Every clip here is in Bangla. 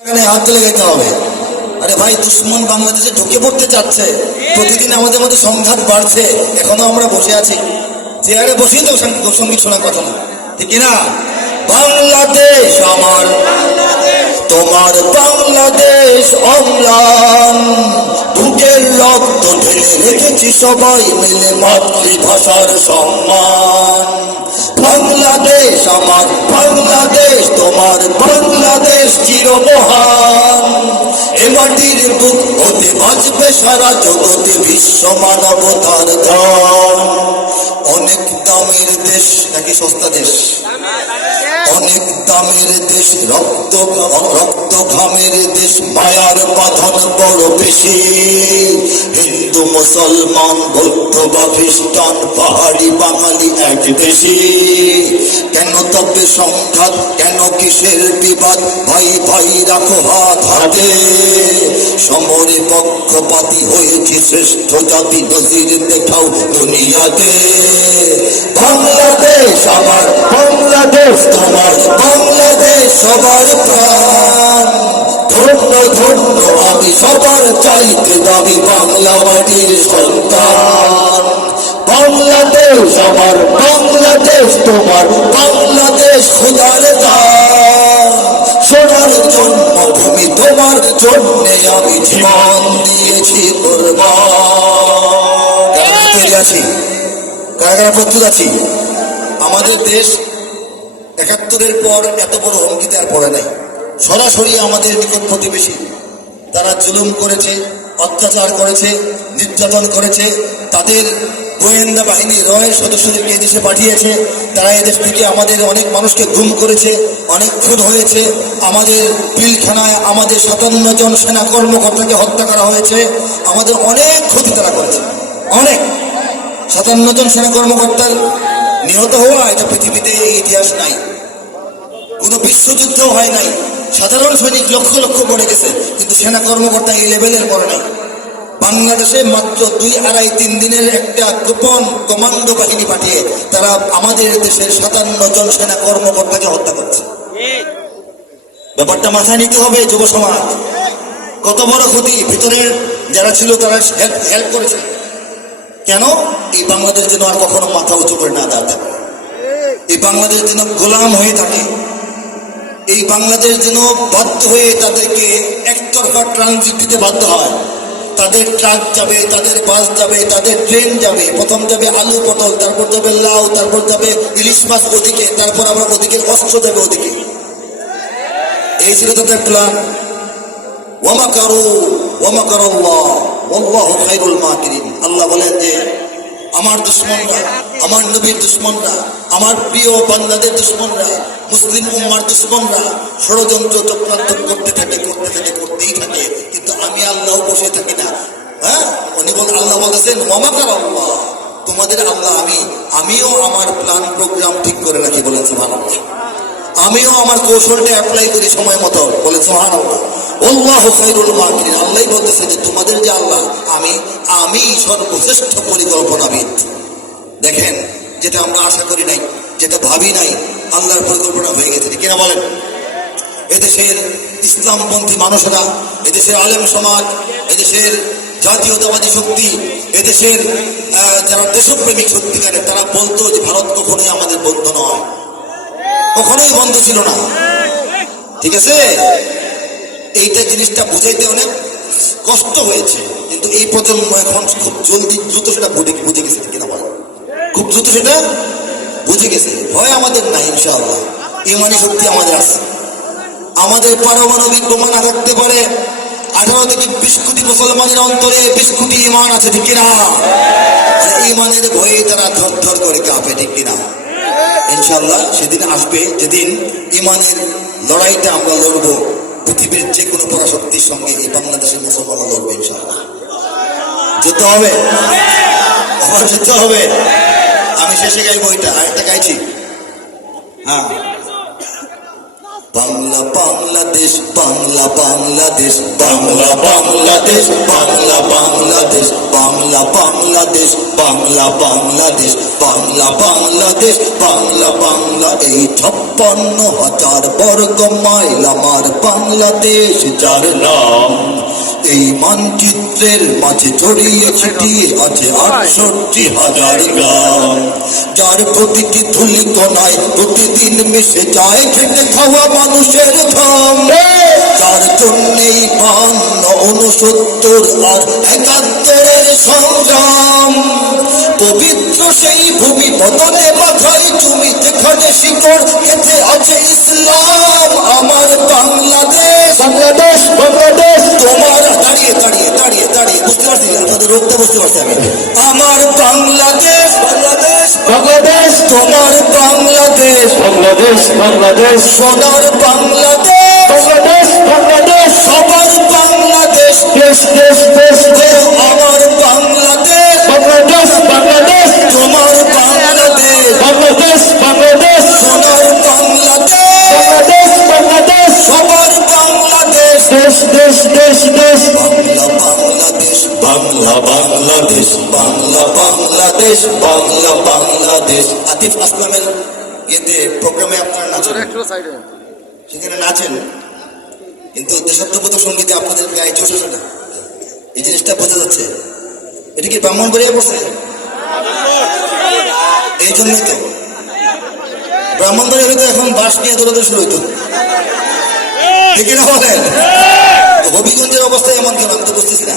এখানে হাত তুলে যেতে হবে। আরে ভাই, দুশ্মন বাংলাদেশে ঢুকে পড়তে চাচ্ছে, প্রতিদিন আমাদের মধ্যে সংঘাত বাড়ছে, এখনো আমরা বসে আছি চেয়ারে বসেই তো সঙ্গীত শোনার কথা না, ঠিক কিনা? বাংলাদেশ আমার, তোমার বাংলাদেশ অম্লান, বুকের রক্ত ঢেলে রেখেছি সবাই মিলে মাতৃভাষার সম্মান। বাংলাদেশ আমার বাংলাদেশ, তোমার বাংলাদেশ চিরমহান, এ মাটির বুক হতে বাজবে সারা জগতে বিশ্ব মানবতার গান। অনেক দামের দেশ নাকি সস্তা দেশ? অনেক দামের দেশ, রক্ত ঘামের দেশ, মায়ার বাঁধন বড় বেশি। হিন্দু মুসলমান বৌদ্ধ বা খ্রিস্টান পাহাড়ি বাঙালি এক বেশি। কেন তবে সংঘাত, কেন কিসের বিবাদ? ভাই ভাই রাখো হাত হাতে, সমরে পক্ষপাতী হয়েছে শ্রেষ্ঠ জাতি, নজির দেখাও দুনিয়াতে। বাংলাদেশ আমার বাংলাদেশ, তোমার বাংলাদেশ সবার প্রাণ। ধন্য ধন্য আমি সবার চাইতে দাবি বাংলা মাটির সন্তান। বাংলাদেশ আমার বাংলাদেশ, তোমার বাংলাদেশ খোদার দান। সোনার জন্মভূমি, তোমার জন্যে আমি জীবন দিয়েছি কুরবান। তৈরি আছি, কারাগারে প্রস্তুত আছি। আমাদের দেশ ৭১-এর পর এত বড় হুমকিতে আর পড়ে নাই। সরাসরি আমাদের নিকট প্রতিবেশী, তারা জুলুম করেছে, অত্যাচার করেছে, নির্যাতন করেছে, তাদের গোয়েন্দা বাহিনী রয়ের সদস্যদেরকে এদেশে পাঠিয়েছে। তারা এদেশ থেকে আমাদের অনেক মানুষকে গুম করেছে, অনেক খুন হয়েছে। আমাদের পিলখানায় আমাদের ৫৭ জন সেনা কর্মকর্তাকে হত্যা করা হয়েছে। আমাদের অনেক ক্ষতি তারা করেছে, অনেক। ৫৭ জন সেনা কর্মকর্তার নিহত হওয়া, এটা পৃথিবীতে ইতিহাস নাই, কোনো বিশ্বযুদ্ধ হয় নাই। সাধারণ সৈনিক লক্ষ লক্ষ পড়ে গেছে, কিন্তু সেনা কর্মকর্তা এই লেভেলের পড়ে নাই। বাংলাদেশে মাত্র ২-২.৫-৩ দিনের একটা গোপন কমান্ডো বাহিনী পাঠিয়ে তারা আমাদের দেশের ৫৭ জন সেনা কর্মকর্তাকে হত্যা করছে। ব্যাপারটা মাথায় নিতে হবে যুব সমাজ, কত বড় ক্ষতি। ভিতরের যারা ছিল তারা হেল্প করেছে। কেন? এই বাংলাদেশ যেন আর কখনো মাথা উঁচু করে না দাঁড়ায়, এই বাংলাদেশ যেন গোলাম হয়ে থাকে, এই বাংলাদেশ যেন বাধ্য হয়ে তাদেরকে একতরফা ট্রানজিট দিতে বাধ্য হয়। তাদের ট্রাক যাবে, তাদের বাস যাবে, তাদের ট্রেন যাবে। প্রথম যাবে আলু পটল, তারপর যাবে লাউ, তারপর যাবে ইলিশ মাছ ওদিকে, তারপর আবার ওদিকে অস্ত্র যাবে ওদিকে। এই ছিল তাদের প্ল্যান। ওয়ামাকারু ওয়ামাকারাল্লাহ ওয়াল্লাহু খায়রুল মাকিরিন। আল্লাহ বলেন যে আমার দুশমনরা, আমার নবীর দুশমনরা, আমার প্রিয় বান্দাদের দুশমনরা, মুসলিম উম্মার দুশমনরা ষড়যন্ত্র চক্রান্ত করতেই থাকে, কিন্তু আমি আল্লাহ বসে থাকি না। হ্যাঁ, উনি আল্লাহ বলেছেন ওয়ামাকারাল্লাহ, তোমাদের আল্লাহ আমিও আমার প্ল্যান প্রোগ্রাম ঠিক করে রাখি। বলেন সুবহানাল্লাহ। আমিও আমার কৌশলটা অ্যাপ্লাই করি সময় মতো। বলে সুবহানাল্লাহ। আল্লাহু খায়রুল মাকিরিন। আল্লাহই বলতেছে যে তোমাদের যে আল্লাহ, আমি সর্বশ্রেষ্ঠ পরিকল্পনাবিদ। দেখেন, যেটা আমরা আশা করি নাই, যেটা ভাবি নাই, আল্লাহর পরিকল্পনা হয়ে গেছে, কিনা বলেন? এদেশের ইসলামপন্থী মানুষেরা, এদেশের আলেম সমাজ, এদেশের জাতীয়তাবাদী শক্তি, এদেশের যারা দেশপ্রেমিক সত্যিকারের, তারা বলতো যে ভারত কখনোই আমাদের বন্ধু নয়, কখনোই বন্ধু ছিল না। ঠিক আছে, এইটা জিনিসটা বুঝাইতে অনেক কষ্ট হয়েছে, কিন্তু এই প্রজন্ম এখন খুব দ্রুত সেটা বুঝে গেছে, কিনা বলে? খুব দ্রুত সেটা বুঝে গেছে। ভয় আমাদের নাই, ইনশাআল্লাহ ইমানি শক্তি আমাদের আছে। আমাদের পারমাণবিক বোমা না থাকতে পারে, 18 থেকে 20 কোটি মুসলমানের অন্তরে 20 কোটি ইমান আছে, ঠিক কিনা? ইমানের ভয়ে তারা থর করে কাঁপে, ঠিক কিনা? ইনশাআল্লাহ সেদিন আসবে যেদিন ইমানের লড়াইটা আমরা লড়বো পৃথিবীর যে কোনো পরাশক্তির সঙ্গে। এই বাংলাদেশের মুসলমানরা লড়বে ইনশাআল্লাহ। যুদ্ধ হবে, আবার যুদ্ধ হবে। আমি শেষে গাইবো, ওইটা আরেকটা গাইছি। হ্যাঁ, বাংলা বাংলাদেশ, বাংলা বাংলাদেশ, বাংলা বাংলাদেশ, বাংলা বাংলাদেশ, বাংলা বাংলাদেশ, বাংলা বাংলাদেশ, বাংলা বাংলাদেশ, বাংলা বাংলা। এই 56,000 বর্গ মাইল আমার বাংলাদেশ, যার নাম এই মানচিত্রের মাঝে ছড়িয়ে ছিটিয়ে আছে 68,000 গ্রাম, যার প্রতিটি ধুলি কণায় প্রতিদিন মিশে যায় খেটে খাওয়া মানুষের ঘাম, যার জন্যেই 52, 69 আর 71-এর সংগ্রাম। পবিত্র সেই ভূমি বদলে মাথায় চুমি, যেখানে শিকড় গেঁথে আছে ইসলাম, আমার বাংলাদেশ, বাংলাদেশ, বাংলাদেশ। তোমার দাঁড়িয়ে দাঁড়িয়ে দাঁড়িয়ে দাঁড়িয়ে বুঝতে পারছি, আপনাদের রোগটা বুঝতে পারছি আমি। আমার বাংলাদেশ, বাংলাদেশ, বাংলাদেশ, তোমার বাংলাদেশ, বাংলাদেশ, বাংলাদেশ, সোনার বাংলাদেশ, বাংলাদেশ, বাংলাদেশ, সবার বাংলাদেশ, দেশ, দেশ, দেশ, দেশ, আমার বাংলাদেশ, বাংলাদেশ, বাংলাদেশ, তোমার বাংলাদেশ, বাংলাদেশ, বাংলাদেশ, সোনার বাংলাদেশ, বাংলাদেশ, বাংলাদেশ, সবার বাংলাদেশ, দেশ, দেশ, দেশ, দেশ, বাংলা বাংলাদেশ, বাংলা বাংলাদেশ, বাংলা বাংলাদেশ, বাংলা বাংলাদেশ। আতিফ আসলামের ইয়েতে প্রোগ্রামে আপনারা নাচেন, সেখানে নাচেন, কিন্তু দেশাত্মবোধক সঙ্গীতে আপনাদের গায়ে জোশ আসে না, এই জিনিসটা বোঝা যাচ্ছে। এটা কি ব্রাহ্মণবাড়িয়া পড়ছে? এই জন্যই তো ব্রাহ্মণবাড়িয়া হয়তো এখন বাস নিয়ে দৌড়াদৌড়ি শুরু হইতো, ঠিক না বলেন? হবিগঞ্জের অবস্থা এমন কেন আমি তো বুঝতেছি না।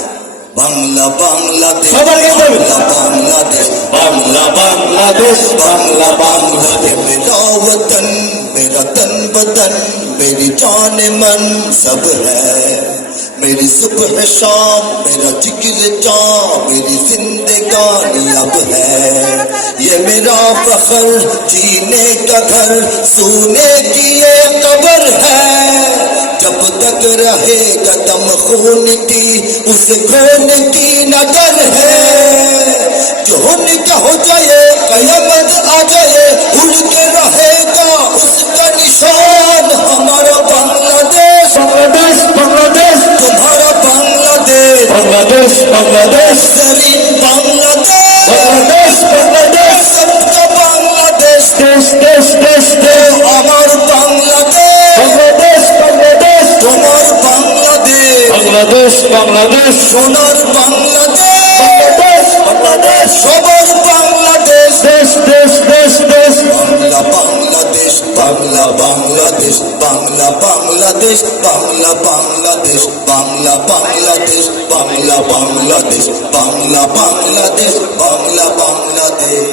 বাংলা বাংলাদেশ, বাংলা বাংলাদেশ, বাংলা বাংলাদেশ, বাংলা বাংলাদেশ। मेरा वतन, मेरा तन बदन, मेरी जान मन सब है, मेरी सुबह शाम, मेरा जिक्र जान, मेरी जिंदगानी अब है। ये मेरा फख्र, जीने का घर, सोने की ये कब्र है। जब तक रहेगा दम खून की, उस खून की नगर है। जो निकाह हो जाए, कयामत आ जाए, उड़ के रहेगा उसका निशान। हमारा बांग्लादेश, बांग्लादेश, बांग्लादेश, तुम्हारा बांग्लादेश, बांग्लादेश, बांग्लादेश, जरीन बांग्लादेश, बांग्लादेश, बांग्लादेश, सबका बांग्लादेश, देश, देश, देश, देश, हमारा बांग्लादेश, बांग्लादेश, बांग्लादेश, তোমার বাংলাদেশ, বাংলাদেশ, বাংলাদেশ, সোনার বাংলাদেশ, বাংলাদেশ, বাংলাদেশ, সবার বাংলাদেশ, দেশ, দেশ, দেশ, দেশ, বাংলা বাংলাদেশ, বাংলা বাংলাদেশ, বাংলা বাংলাদেশ, বাংলা বাংলাদেশ, বাংলা বাংলাদেশ, বাংলা বাংলাদেশ, বাংলা বাংলাদেশ, বাংলা বাংলাদেশ।